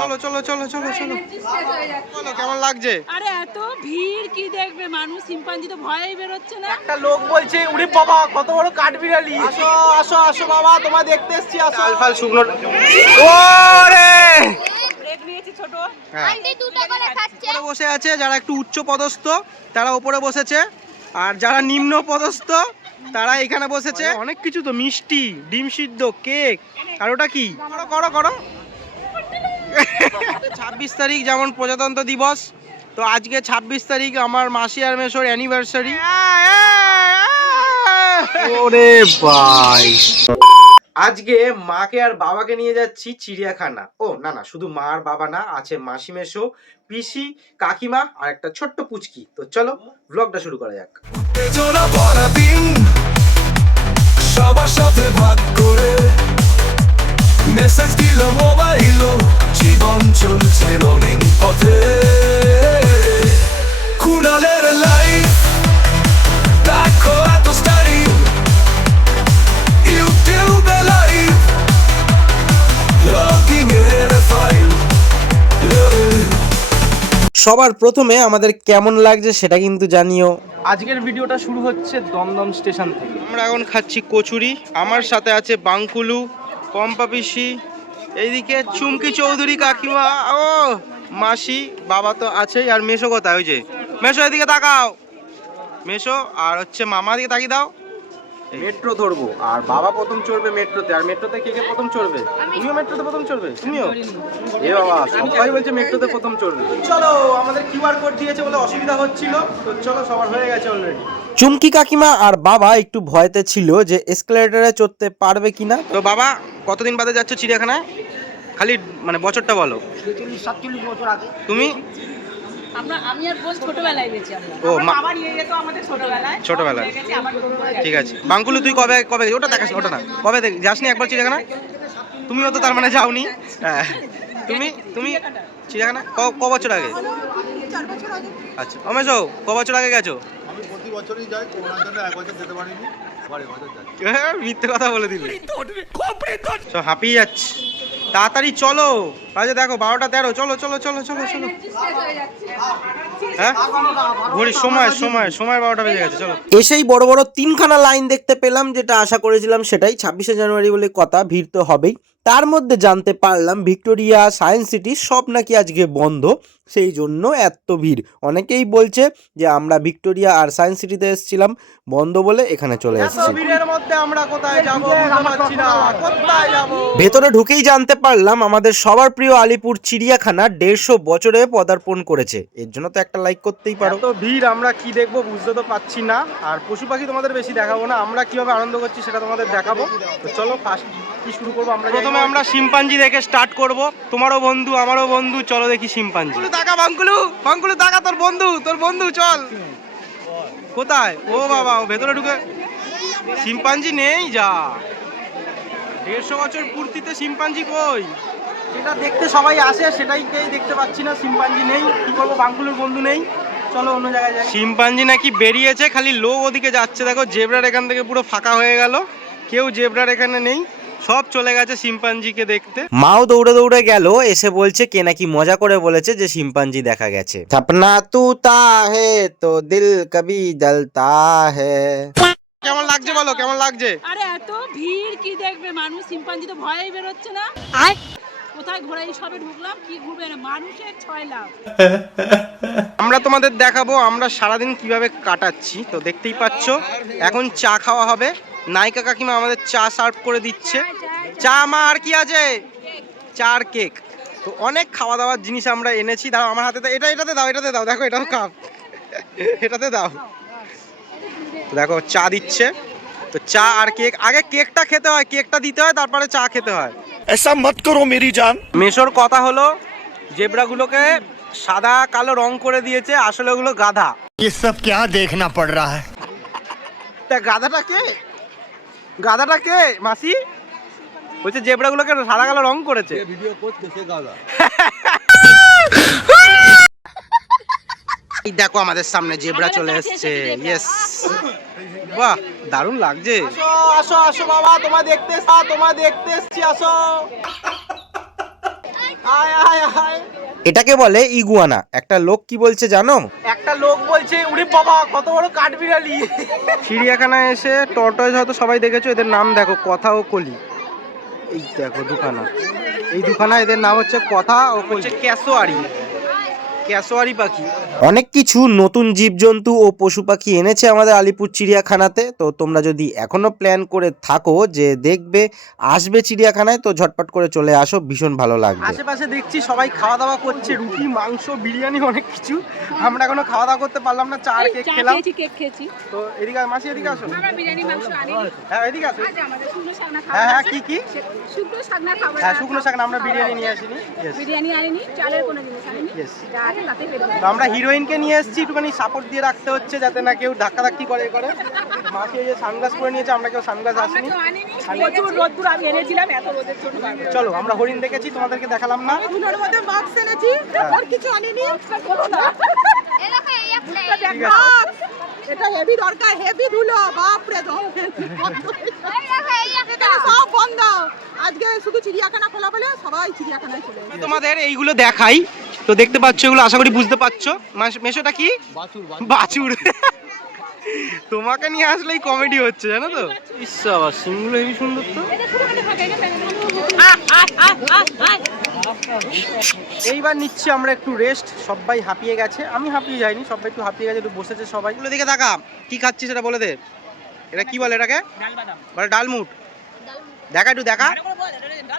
চলো চলো চলো চলো চলো বলো কেমন লাগছে? আরে এত ভিড় কি দেখবে মানুষ, শিম্পাঞ্জি তো ভয়েই বেরোচ্ছে না। একটা লোক বলছে উড়ি বাবা কত বড় কাঠবিড়ালি, আসো আসো আসো বাবা তোমায় দেখতে এসেছি, আসো। আলফাল শুকনো ওরে ব্রেক নিয়েছি ছোট। আন্টি দুটো করে খাচ্ছে। উপরে বসে আছে যারা একটু উচ্চ পদস্থ তারা উপরে বসেছে, আর যারা নিম্ন পদস্থ তারা এখানে বসেছে। অনেক কিছু তো, মিষ্টি, ডিম সিদ্ধ, কেক, আর ওটা কি করো করো করো 26 তারিখ যেমন প্রজাতন্ত্র দিবস, তো আজকে 26 তারিখ আমার মাসি আর মেশোর অ্যানিভার্সারি। ওরে ভাই আজকে মাকে আর বাবাকে নিয়ে যাচ্ছি চিড়িয়াখানা। ও না না, শুধু মা আর বাবা না, আছে মাসি মেশো, পিসি, কাকিমা আর একটা ছোট্ট পুচকি। তো চলো ব্লগটা শুরু করা যাক। সবার সাথে ভাগ করে মেসেজ দিল মোবাইল, জীবন চলছে রঙিন পথে, কুড়ালের লাইফ দেখো এত স্টাইল, ইউটিউবে লাইভ লগিং এর ফাইল। সবার প্রথমে আমাদের কেমন লাগছে সেটা কিন্তু জানিও। আজকের ভিডিওটা শুরু হচ্ছে দমদম স্টেশন থেকে। আমরা এখন খাচ্ছি কচুরি, আমার সাথে আছে বাঙ্কুলু, পম্পা পিসি, এইদিকে চুমকি চৌধুরী কাকিমা, ও মাসি, বাবা তো আছেই, আর মেশো কোথায়? ওই যে মেশো, এদিকে তাকাও মেশো, আর হচ্ছে মামা দিকে তাকিয়ে দাও। মেট্রো ধরবো আর বাবা প্রথম চড়বে মেট্রোতে, আর মেট্রোতে কে কে প্রথম চড়বে? তুমিও মেট্রোতে প্রথম চড়বে? তুমিও? এ বাবা সবাই বলছে মেট্রোতে প্রথম চড়বে। চলো, আমাদের কিউআর কোড দিয়েছে বলে অসুবিধা হচ্ছিল, তো চলো সবার হয়ে গেছে অলরেডি। চুমকি কাকিমা আর বাবা একটু ভয়তে ছিল যে এসকেলেটরে চড়তে পারবে কিনা। তো বাবা কতদিন বাদে যাচ্ছ চিড়িয়াখানায়? খালি মানে বছরটা বলো। 47 বছর আগে। তুমি? আমি আর বোন ছোটবেলায় গেছি আমরা। ও বাবা নিয়ে যেত আমাদের ছোটবেলায়। ছোটবেলায় গেছি আমার ছোটবেলায়। ঠিক আছে। বাঙ্কুলু তুই কবে কবে ওটা দেখাস, ওটা না, কবে যাসনি একবার চিড়িয়াখানায়? তুমিও তো তার মানে যাওনি। হ্যাঁ তুমি তুমি চিড়িয়াখানা ক বছর আগে? 4 বছর আগে। আচ্ছা অমেশো ক বছর আগে গেছো? আমি প্রতি বছরই যাই, করোনার জন্য এক বছর যেতে পারিনি, আবার এবছর যাই। মিথ্যে কথা বলে দিলে, সব হাঁপিয়ে যাচ্ছে। তাড়াতাড়ি চলো, বাজে দেখো 12টা 13। চলো চলো চলো চলো চলো। হ্যাঁ ঘড়ির সময় 12টা বেজে গেছে। চলো, এসেই বড় বড় 3খানা লাইন দেখতে পেলাম, যেটা আশা করেছিলাম সেটাই। 26শে জানুয়ারি বলে কথা, ভিড় তো হবেই। তার মধ্যে জানতে পারলাম ভিক্টোরিয়া, সায়েন্স সিটি সব নাকি আজকে বন্ধ, সেই জন্য এত ভিড়। অনেকেই বলছে যে আমরা ভিক্টোরিয়া আর সায়েন্স সিটিতে এসেছিলাম, বন্ধ বলে এখানে চলে এসেছি। ভিড়ের মধ্যে আমরা কোথায় যাব বুঝতে পারছি না, কোথায় যাব। ভেতরে ঢুকেই জানতে পারলাম আমাদের সবার প্রিয় আলিপুর চিড়িয়াখানা 150 বছরে পদার্পণ করেছে। এর জন্য তো একটা লাইক করতেই পারো। তো ভিড়, আমরা কি দেখবো বুঝতে তো পাচ্ছি না। আর পশু পাখি তোমাদের বেশি দেখাবো না, আমরা কিভাবে আনন্দ করছি সেটা তোমাদের দেখাবো। তো চলো ফার্স্ট কি শুরু করবো আমরা? প্রথমে আমরা শিম্পাঞ্জি দেখে স্টার্ট করব। তোমারও বন্ধু আমারও বন্ধু, চলো দেখি শিম্পাঞ্জি। টাকা বাঙ্কুলু, বাঙ্কুলু টাকা, তোর বন্ধু চল। কোথায়? ও বাবা, ও ভেতরে ঢুকে। শিম্পাঞ্জি নেই, যা 150 বছর পূর্তিতে শিম্পাঞ্জি কই? যেটা দেখতে সবাই আসে সেটাই কেই দেখতে পাচ্ছি না, শিম্পাঞ্জি নেই। কি করবো, বাঙ্কুলুর বন্ধু নেই, চলো অন্য জায়গায় যাই। শিম্পাঞ্জি নাকি বেরিয়েছে, খালি লোক ওদিকে যাচ্ছে। দেখো জেব্রার এখান থেকে পুরো ফাঁকা হয়ে গেল, কেউ জেব্রার এখানে নেই, সব চলে গেছে শিম্পাঞ্জিকে দেখতে। মাও দৌড়ে দৌড়ে গেল, এসে বলছে কে নাকি মজা করে বলেছে যে শিম্পাঞ্জি দেখা গেছে। সপনা টুটা হে তো দিল কবি জলতা হে। কেমন লাগছে বলো, কেমন লাগছে? আরে এত ভিড় কি দেখবে মানুষ, শিম্পাঞ্জি তো ভয়েই বেরোচ্ছে না। কোথায় ঘোরাই সবে ঢুকলাম, কি ঘুরবে না, মানুষের 6 লাখ। আমরা তোমাদের দেখাবো আমরা সারাদিন কিভাবে কাটাচ্ছি। তো দেখতেই পাচ্ছ এখন চা খাওয়া হবে। নায়িকা কাকিমা আমাদের চা সার্ভ করে দিচ্ছে। চা মা, আর কি আছে? চা আর কেক। তো অনেক খাওয়া দাওয়ার জিনিস আমরা এনেছি। দাও আমার হাতে, এটাতে দাও, দেখো এটাও কাপ, এটাতে দাও। দেখো চা দিচ্ছে, তো চা আর কেক। আগে কেকটা খেতে হয়, কেকটা দিতে হয়, তারপরে চা খেতে হয়। ऐसा मत करो मेरी जान। মেশোর কথা হলো জেব্রাগুলোকে সাদা কালো রং করে দিয়েছে, আসলে ওগুলো গাধা। ये सब क्या देखना पड़ रहा है? তা গাধাটা কে মাসি? বলছে জেব্রাগুলোকে সাদা কালো রং করেছে। ভিডিও করছে সে গাদা। এই দেখো আমাদের সামনে জেব্রা চলে এসেছে। ইয়েস, বাহ দারুণ লাগছে। আসো আসো আসো বাবা, তোমায় দেখতে এসেছি, আসো। আয় আয় আয়। এটাকে বলে ইগুয়ানা। একটা লোক কি বলছে জানো? একটা লোক বলছে উড়ি বাবা কত বড় কাঠবিড়ালি। চিড়িয়াখানায় এসে টর্টয়েস হয়তো সবাই দেখেছো, এদের নাম দেখো কথা ও কলি। এই দেখো দুখানা, এই দুখানা এদের নাম হচ্ছে কথা ও কলি। ক্যাসোয়ারি পাখি। অনেক কিছু নতুন জীবজন্তু ও পশু পাখি এনেছে আমাদের আলিপুর চিড়িয়াখানাতে। তো তোমরা যদি এখনো প্ল্যান করে থাকো যে দেখবে আসবে চিড়িয়াখানায়, তো ঝটপট করে চলে আসো, ভীষণ ভালো লাগবে। আশেপাশে দেখছি সবাই খাওয়া দাওয়া করছে, রুটি মাংস বিরিয়ানি অনেক কিছু। আমরা এখনো খাওয়া দাওয়া করতে পারলাম না, চা আর কেক খেলাম। কেক খেয়েছি। তো এদিকে মাসি এদিকে আসো। আমরা বিরিয়ানি মাংস আনিনি। হ্যাঁ এদিকে আসো। আজ আমাদের শুকনো শাকনা খাওয়া। হ্যাঁ হ্যাঁ কি শুকনো শাকনা খাবার। হ্যাঁ শুকনো শাক না, আমরা বিরিয়ানি নিয়ে আসিনি। বিরিয়ানি আনিনি, চালের কোনো জিনিস আনিনি। যা আছে তাতে পেট ভরে। তো আমরা হিরোইনকে নিয়ে এসেছি, একটুখানি সাপোর্ট দিয়ে রাখতে হচ্ছে যাতে না কেউ ধাক্কাধাক্কি করে। মাসি এই যে সানগ্লাস পরে নিয়েছে, আমরা কেউ সানগ্লাস আসেনি। প্রচুর রোদ্দুর আমি এনেছিলাম, এত রোদের জন্য পারবো না। চলো আমরা হরিণ দেখেছি, তোমাদেরকে দেখালাম না। ধুলোর মধ্যে বক্স এনেছি, আর কিছু আনিনি। এ দেখো এই একটা ঠিক আছে। এটা হেভি দরকার, হেভি ধুলো, বাপ রে ধম। এই দেখো এই একটা সব বন্ধ। আজকে শুধু চিড়িয়াখানা খোলা বলে সবাই চিড়িয়াখানায় চলে এসেছে। তোমাদের এইগুলো দেখাই, তো দেখতে পাচ্ছ এগুলো, আশা করি বুঝতে পারছো। মেশোটা কি? বাছুর। তোমাকে নিয়ে আসলেই কমেডি হচ্ছে জানো তো। ইচ্ছা সিংগুলো হেবি সুন্দর তো। এইবার নিচ্ছি আমরা একটু রেস্ট, সবাই হাঁপিয়ে গেছে, আমি হাঁপিয়ে যাইনি, সবাই একটু হাঁপিয়ে গেছে, একটু বসেছে সবাই। এগুলো দিকে তাকা, কি খাচ্ছিস সেটা বলে দে। এটা কি বলে এটাকে? বলে ডালমুট। দেখা একটু দেখা।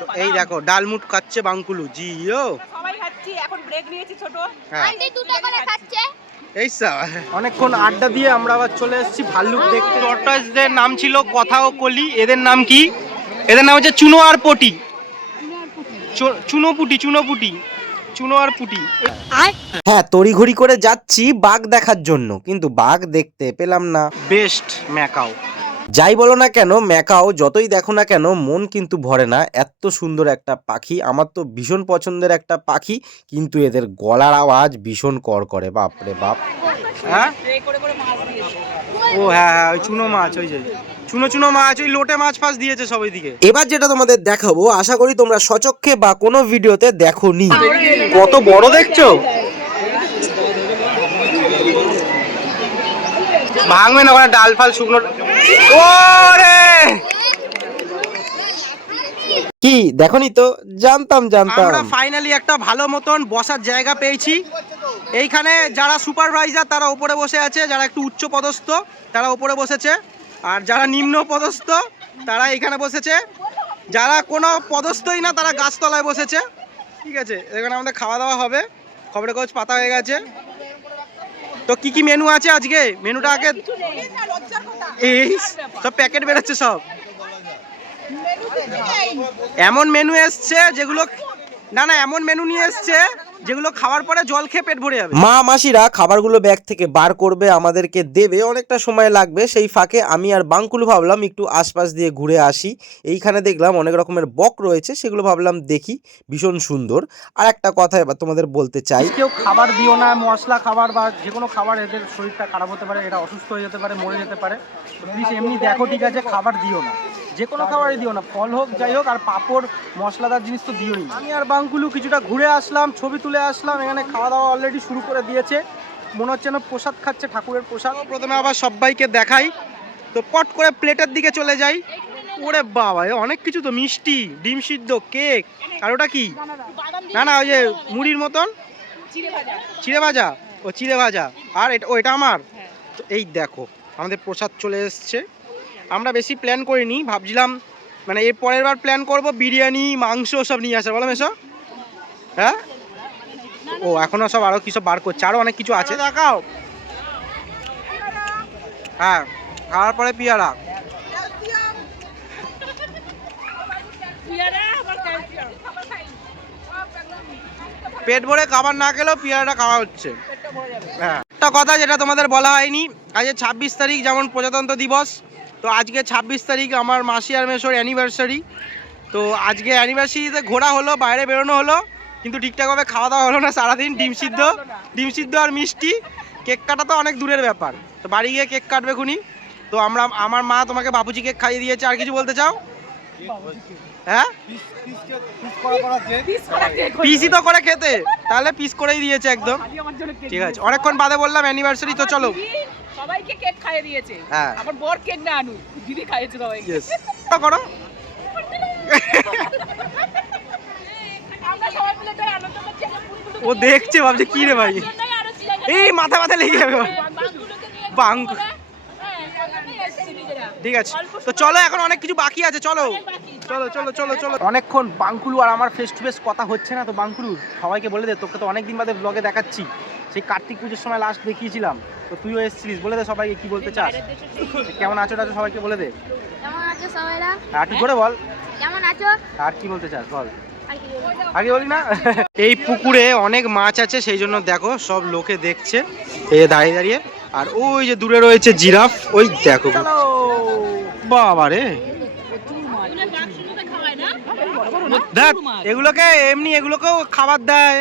তো এই দেখো ডালমুট খাচ্ছে বাঙ্কুলু জিও। সবাই খাচ্ছি, এখন ব্রেক নিয়েছি ছোট। আন্টি দুটো করে খাচ্ছে এই অনেকক্ষণ আড্ডা দিয়ে আমরা আবার চলে এসেছি ভাল্লুক দেখতে। টর্টয়েসদের নাম ছিল কথা ও কলি, এদের নাম কি? এদের নাম হচ্ছে চুনো আর পটি। চুনো আর পুটি। হ্যাঁ তড়িঘড়ি করে যাচ্ছি বাঘ দেখার জন্য, কিন্তু বাঘ দেখতে পেলাম না। Best macaw. যাই বলো না কেন, ম্যাকাও যতই দেখো না কেন মন কিন্তু ভরে না। এত সুন্দর একটা পাখি, আমার তো ভীষণ পছন্দের একটা পাখি, কিন্তু এদের গলার আওয়াজ ভীষণ করে, বাপরে বাপ। হ্যাঁ ও হ্যাঁ ওই চুনো মাছ, ওই যে চুনো মাছ, ওই লোটে মাছ ফাছ দিয়েছে সবাই দিকে। এবার যেটা তোমাদের দেখাবো, আশা করি তোমরা সচক্ষে বা কোনো ভিডিওতে দেখোনি। কত বড় দেখছো? ভাঙবে না ওখানে ডাল ফাল শুকনো। ওরে কি দেখোনি তো? জানতাম। আমরা ফাইনালি একটা ভালো মতন বসার জায়গা পেয়েছি। এইখানে যারা সুপারভাইজার তারা উপরে বসে আছে, যারা একটু উচ্চ পদস্থ তারা উপরে বসেছে, আর যারা নিম্ন পদস্থ তারা এখানে বসেছে, যারা কোনো পদস্থই না তারা গাছতলায় বসেছে। ঠিক আছে, এখানে আমাদের খাওয়া দাওয়া হবে, খবরের কাগজ পাতা হয়ে গেছে। তো কি মেনু আছে আজকে? মেনুটা আগে এই সব প্যাকেট বেরোচ্ছে সব। এমন মেনু এসছে যেগুলো এমন মেনু নিয়ে এসছে যেগুলো খাওয়ার পরে জল খেয়ে পেট ভরে যাবে। মা মাসিরা খাবারগুলো ব্যাগ থেকে বার করবে, আমাদেরকে দেবে, অনেকটা সময় লাগবে। সেই ফাঁকে আমি আর বাঙ্কুলু ভাবলাম একটু আশপাশ দিয়ে ঘুরে আসি। এইখানে দেখলাম অনেক রকমের বক রয়েছে, সেগুলো ভাবলাম দেখি, ভীষণ সুন্দর। আর একটা কথা এবার তোমাদের বলতে চাই, কেউ খাবার দিও না, মশলা খাবার বা যে কোনো খাবার, এদের শরীরটা খারাপ হতে পারে, এরা অসুস্থ হয়ে যেতে পারে, মরে যেতে পারে। প্লিজ এমনি দেখো, ঠিক আছে, খাবার দিও না, যে কোনো খাবারই দিও না, ফল হোক যাই হোক, আর পাঁপড় মশলাদার জিনিস তো দিওই না। আমি আর বাঙ্কুলু কিছুটা ঘুরে আসলাম, ছবি তুলে আসলাম। এখানে খাওয়া দাওয়া অলরেডি শুরু করে দিয়েছে, মনে হচ্ছে না প্রসাদ খাচ্ছে, ঠাকুরের প্রসাদ। প্রথমে আবার সবাইকে দেখাই, তো পট করে প্লেটের দিকে চলে যাই। ওরে বাবা অনেক কিছু তো, মিষ্টি, ডিম সিদ্ধ, কেক, আর ওটা কি? না ওই যে মুড়ির মতন চিড়ে ভাজা, ও চিড়ে ভাজা। আর এটা আমার। তো এই দেখো আমাদের প্রসাদ চলে এসছে। আমরা বেশি প্ল্যান করিনি, ভাবছিলাম মানে এর পরের বার প্ল্যান করব বিরিয়ানি মাংস সব নিয়ে আসা। বলো মেশো? হ্যাঁ ও এখনো সব আরো কিছু বার করছে, আরো অনেক কিছু আছে, দেখাও। হ্যাঁ খাওয়ার পরে পিয়ারা। পেট ভরে খাবার না খেলেও পিয়ারাটা খাওয়া হচ্ছে। হ্যাঁ একটা কথা যেটা তোমাদের বলা হয়নি, আজ 26 তারিখ যেমন প্রজাতন্ত্র দিবস, তো আজকে 26 তারিখ আমার মাসি আর মেশোর অ্যানিভার্সারি। তো আজকে অ্যানিভার্সারিতে ঘোরা হলো, বাইরে বেরোনো হলো, কিন্তু ঠিকঠাকভাবে খাওয়া দাওয়া হলো না সারাদিন। ডিম সিদ্ধ আর মিষ্টি, কেক কাটা তো অনেক দূরের ব্যাপার, তো বাড়ি গিয়ে কেক কাটবে খুনি। তো আমার মা তোমাকে বাপুজি কেক খাইয়ে দিয়েছে, আর কিছু বলতে চাও? হ্যাঁ, পিসই তো করে খেতে, তাহলে পিস করেই দিয়েছে একদম। ঠিক আছে, অনেকক্ষণ বাদে বললাম অ্যানিভার্সারি, তো চলো। সবাইকে কেক খাইয়ে দিয়েছে, হ্যাঁ। আবার বর কেক না আনু, দিদি খাইয়েছে সবাইকে। ইয়েস, করো। আমরা সবাই মিলে তাই আনন্দ করছি, আমরা ফুলগুলো ও দেখছে, ভাবছে কি রে ভাই, আরো চিড়িয়াখানা এই মাথা মাথা লেগে যাবে। বাঙ্গুলোকে নিয়ে বাঙ্গু। হ্যাঁ, এখানেই এসেছি নিজেরা। ঠিক আছে, তো চলো, এখন অনেক কিছু বাকি আছে, চলো চলো চলো চলো চলো। অনেকক্ষণ বাঙ্কুলু আর আমার ফেস টু ফেস কথা হচ্ছে না, তো বাঙ্কুলু সবাইকে বলে দে, তোকে তো অনেকদিন বাদে ব্লগে দেখাচ্ছি, সেই কার্তিক পুজোর সময় লাস্ট দেখিয়েছিলাম, তো তুইও এসেছিলিস, বলে দে সবাইকে কি বলতে চাস, কেমন আছো টাছো সবাইকে বলে দে। কেমন আছো সবাইরা? আর একটু করে বল, কেমন আছো? আর কি বলতে চাস বল, আর কি বলবো? আগে বলি না। এই পুকুরে অনেক মাছ আছে, সেই জন্য দেখো সব লোকে দেখছে এই যে দাঁড়িয়ে দাঁড়িয়ে, আর ওই যে দূরে রয়েছে জিরাফ, ওই দেখো বাবা রে। দেখ এগুলোকে এমনি, এগুলোকেও খাবার দেয়,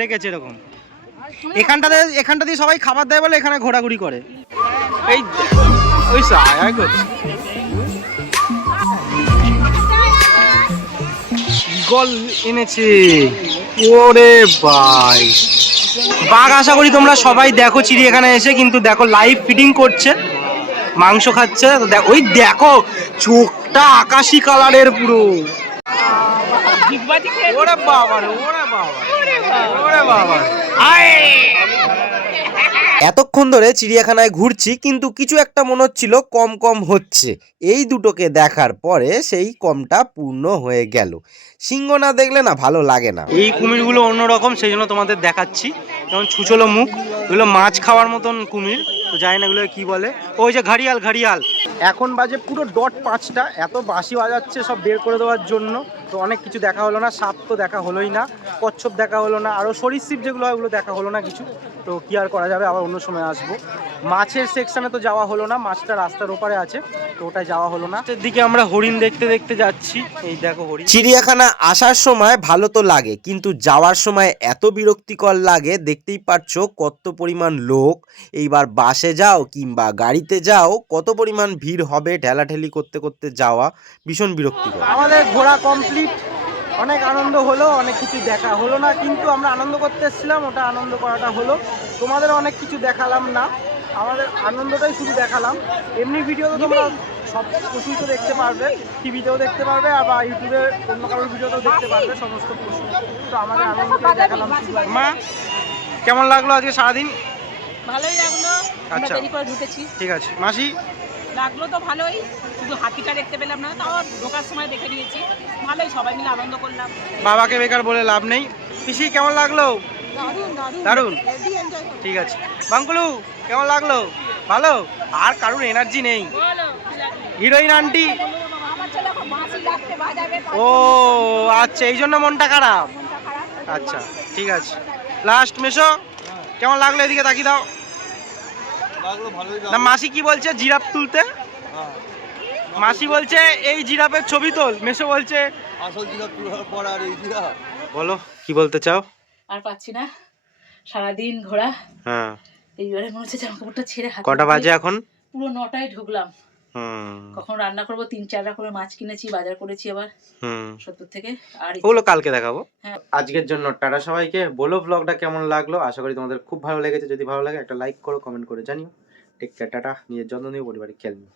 রেখেছে এরকম। এখানটা দিয়ে সবাই খাবার দেয় বলে এখানে ঘোরাঘুরি করে। এই ওই সায় করছে, ঈগল এনেছে, ওরে ভাই। বাঘ আশা করি তোমরা সবাই দেখো চিড়িয়াখানায় এসে, কিন্তু দেখো লাইভ ফিডিং করছে, মাংস খাচ্ছে। তো দেখো, ওই দেখো চোখটা আকাশি কালারের পুরো। ওরে বাবা রে, ওরে বাবা, ওরে বাবা। এতক্ষণ ধরে চিড়িয়াখানায় ঘুরছি, কিন্তু কিছু একটা মনে হচ্ছিল কম কম হচ্ছে। এই দুটোকে দেখার পরে সেই কমটা পূর্ণ হয়ে গেল। সিংহ না দেখলে না ভালো লাগে না। এই কুমিরগুলো অন্যরকম, সেই জন্য তোমাদের দেখাচ্ছি। যেমন ছুচলো মুখ, এগুলো মাছ খাওয়ার মতন কুমির, তো জানি না এগুলো কি বলে। ওই যে ঘাড়িয়াল, ঘাড়িয়াল। এখন বাজে পুরো ডট 5টা, এত বাঁশি বাজাচ্ছে সব বের করে দেওয়ার জন্য, তো অনেক কিছু দেখা হলো না। সাপ তো দেখা হলোই না, কচ্ছপ দেখা হলো না, আরও সরীসৃপ যেগুলো হয় ওগুলো দেখা হলো না কিছু। তো কি আর করা যাবে, আবার অন্য সময় আসবো। মাছের সেকশনে তো যাওয়া হলো না, মাছটা রাস্তার ওপারে আছে, তো ওটাই যাওয়া হলো না। দিকে আমরা হরিণ দেখতে দেখতে যাচ্ছি, এই দেখো হরিণ। চিড়িয়াখানা আসার সময় ভালো তো লাগে, কিন্তু যাওয়ার সময় এত বিরক্তিকর লাগে, দেখতেই পারছো কত পরিমাণ লোক। এইবার বাসে যাও কিংবা গাড়িতে যাও, কত পরিমাণ ভিড় হবে, ঠেলাঠেলি করতে করতে যাওয়া ভীষণ বিরক্তিকর। আমাদের ঘোরা কমপ্লিট, অনেক আনন্দ হলো, অনেক কিছু দেখা হলো না, কিন্তু আমরা আনন্দ করতে এসেছিলাম, ওটা আনন্দ করাটা হলো। তোমাদের অনেক কিছু দেখালাম না, আমাদের আনন্দটাই শুধু দেখালাম। এমনি ভিডিও তো তোমরা সব পশুই তো দেখতে পারবে, টিভিতেও দেখতে পারবে, আবার ইউটিউবে অন্য কারোর ভিডিওতেও দেখতে পারবে সমস্ত পশু, তো আমাদের আনন্দটাই দেখালাম শুধু। মা কেমন লাগলো আজকে সারাদিন? ভালোই লাগলো, আমরা আচ্ছা। দেরি করে ঢুকেছি। ঠিক আছে মাসি, লাগলো তো ভালোই, শুধু হাতিটা দেখতে পেলাম না, তাও ঢোকার সময় দেখে নিয়েছি। ভালোই, সবাই মিলে আনন্দ করলাম। বাবাকে বেকার বলে লাভ নেই। পিসি কেমন লাগলো? দারুণ। ঠিক আছে বাঙ্কুলু কেমন লাগলো? ভালো। আর কারুর এনার্জি নেই। হিরোইন আন্টি, ও আচ্ছা, এই জন্য মনটা খারাপ। আচ্ছা ঠিক আছে। লাস্ট মেশো কেমন লাগলো? এদিকে তাকিয়ে দাও। লাগলো, ভালোই না লাগলো। মাসি কি বলছে জিরাফ তুলতে? হ্যাঁ, মাসি বলছে এই জিরাফের ছবি তোল, মেশো বলছে আসল জিরাফ তোলার পর আর এই জিরাফ। বলো কি বলতে চাও? আর পাচ্ছি না, সারাদিন ঘোরা, হ্যাঁ। এইবারে মনে হচ্ছে জামা কাপড়টা ছেড়ে হাতে কটা বাজে এখন? পুরো 9টায় ঢুকলাম। হুম কখন রান্না করবো, 3-4 রকমের মাছ কিনেছি, বাজার করেছি আবার হুম 70 থেকে। আর ওগুলো কালকে দেখাবো। হ্যাঁ। আজকের জন্য টাটা সবাইকে। বলো ব্লগটা কেমন লাগলো, আশা করি তোমাদের খুব ভালো লেগেছে। যদি ভালো লাগে একটা লাইক করো, কমেন্ট করে জানিও। Take care, tata. নিজের যত্ন নিও, পরিবারের খেয়াল নিও।